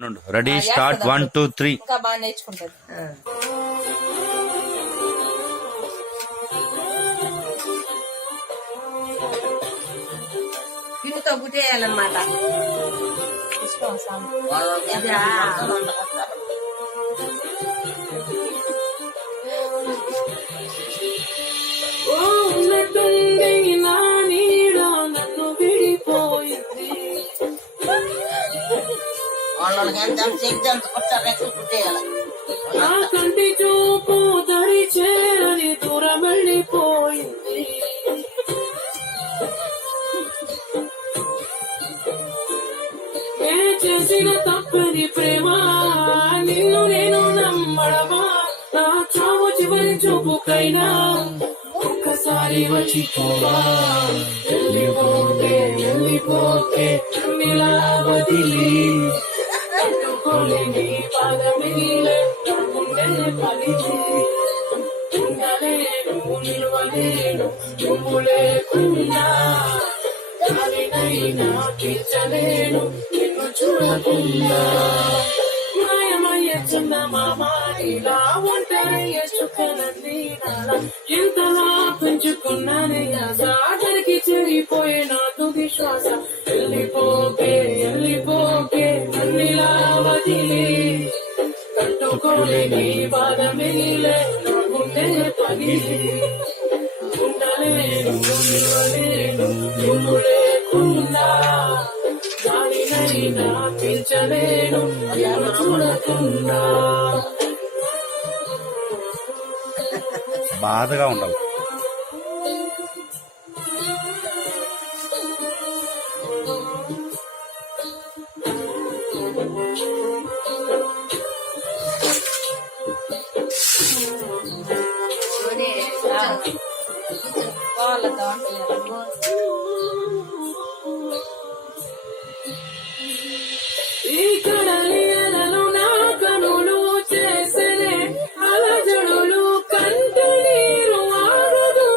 Ready start 1 2 3 ఇంకా బాగా నేర్చుకుంటది. పిన్నుతో గుట్టేయాలన్నమాట. కంటి చూపు దరి చేరని దూరం వెళ్ళిపోయింది. ఏ చేసిన తప్పని ప్రేమ నిన్ను నేను నమ్మడమా? నా చావు చివరి చూపుకైనా ఒక్కసారి వచ్చిపోవా. వెళ్ళిపోతే వెళ్ళిపోతే ఇలా వదిలి నీ పాదమిలే గుండె పలికి ఉండలేను నిలవలేను నువ్వు లేకున్నా. దానినైనా తీర్చలేను నిన్ను చూడకుండా. మాయమయ్య చిన్న మామ ఇలా ఒంటరయ్య చుక్కలన్నీ నాలా ఎంతలా పెంచుకున్నానయ్యా. సాగరికి చెడిపోయే నా తుది శ్వాస. వెళ్ళిపోకే వెళ్ళిపోకే అన్నిలా వదిలి కట్టుకోలే నీ బాధ మిగిలే నా గుండె పగిలి ఉండలేను నిలవలేను నువ్వు లేకుండా. దానినైనా తీర్చలేను నిన్ను చూడకుండా. బాధగా ఉండవు. ఈ కడలి అలలు నా కనులు చేసనే అలజడులు కంట నీరు ఆగదు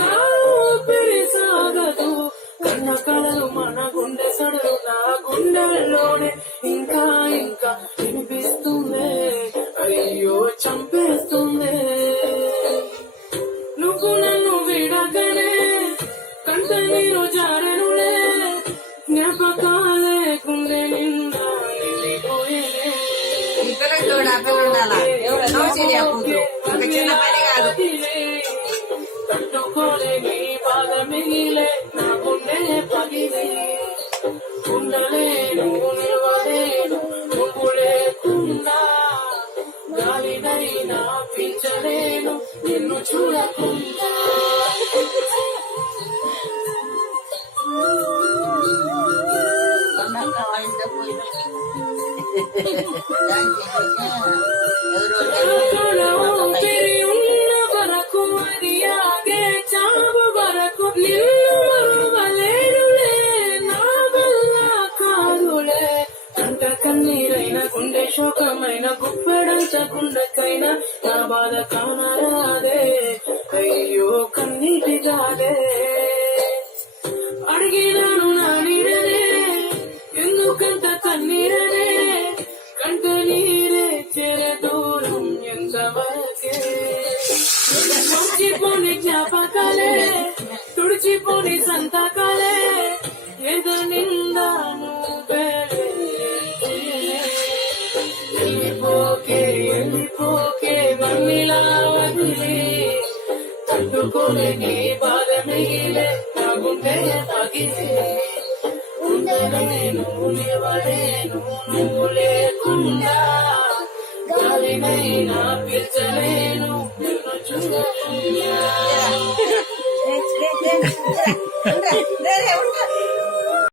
నా ఊపిరి సాగదు. కన్న కళలు మన గుండె సడలు నా గుండెల్లోనే ఇంకా ఇంకా వినిపిస్తుంది. అయ్యో చంపేస్తుంది. నువ్వు నన్ను విడగనే కంట నీరు జారనులే జ్ఞాపకాలే గుండె నిండా నిండిపోయేనే. తట్టుకోలే నీ బాధ మిగిలే నా గుండె పగిలి ఉండలేను నిలవలేను నువ్వు లేకుండా. గాలినైనా పీల్చలేను నిన్ను చూడకుండా. ఊపిరి ఉన్న వరకు అది ఆగే చావు వరకు నిన్ను మరువలేనులే నా వల్ల కాదులే. కంట కన్నీరైన గుండె శోకమైన గుప్పెడంత గుండెకైనా నా బాధ కానరాదే. అయ్యో కన్నీటి కాదే. అడిగినాను నా నీడనే ఎందుకంత కన్నీరనే. కంట నీరే చేరే దూరం ఎంతవరకే. మర్చిపోని జ్ఞాపకాలే తుడిచిపోని సంతకాలే ఏదో నిండా నువ్వే. వెళ్ళిపోకే వెళ్ళిపోకే మమ్మిలా వదిలి తట్టుకోలే నీ బాధ మిగిలే నా గుండె పగిలే ఉండలేను నిలవలేను నువ్వు లేకుండా. గాలినైనా పీల్చలేను